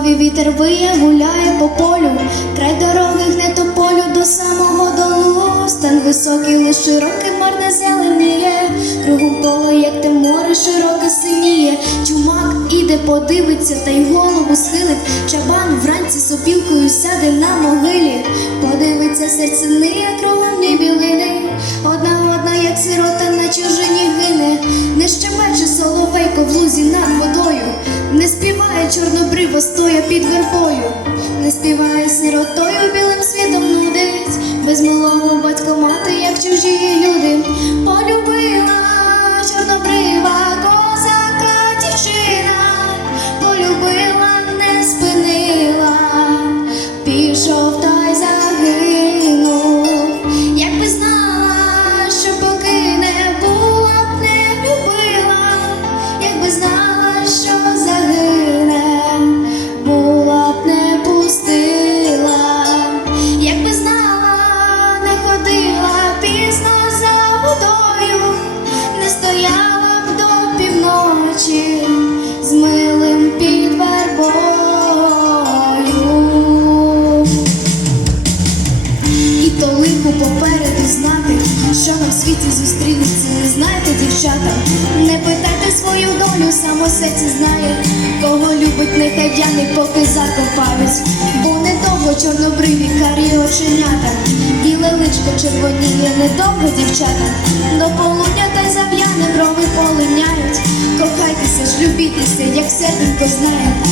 Руді вітер виє, гуляє по полю, край дороги гне тополю до самого долу. Стан високий, лиш широкий, марне зеленіє, кругом поле, як те море, широке синіє. Чумак іде, подивиться, та й голову схилить. Чабан вранці сопілкою сяде на могилі, подивиться серце ниє, кругом білини. Одна одна, як сирота на чужині гине, не щебече стоя під вербою, не співає сиротою, білим світом нудить, без малого батько мати, як чужі люди, полюбила на світі зустрінеться, не знаєте, дівчата. Не питайте свою долю, само серце знає, кого любить, нехай в'яне, поки закопають. Бо недовго чорнобриві карі оченята, біле личко червоніє, недовго дівчата. До полудня та зав'яне брови полиняють. Кохайтеся ж, любітеся, як серденько знає.